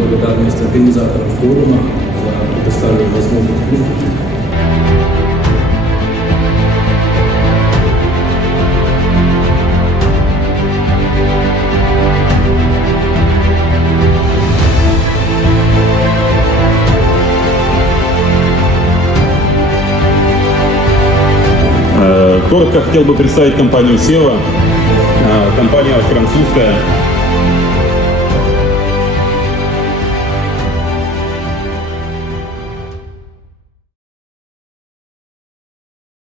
благодарность организаторам форума за предоставленную возможность выступить. Коротко хотел бы представить компанию SEO. Компания французская,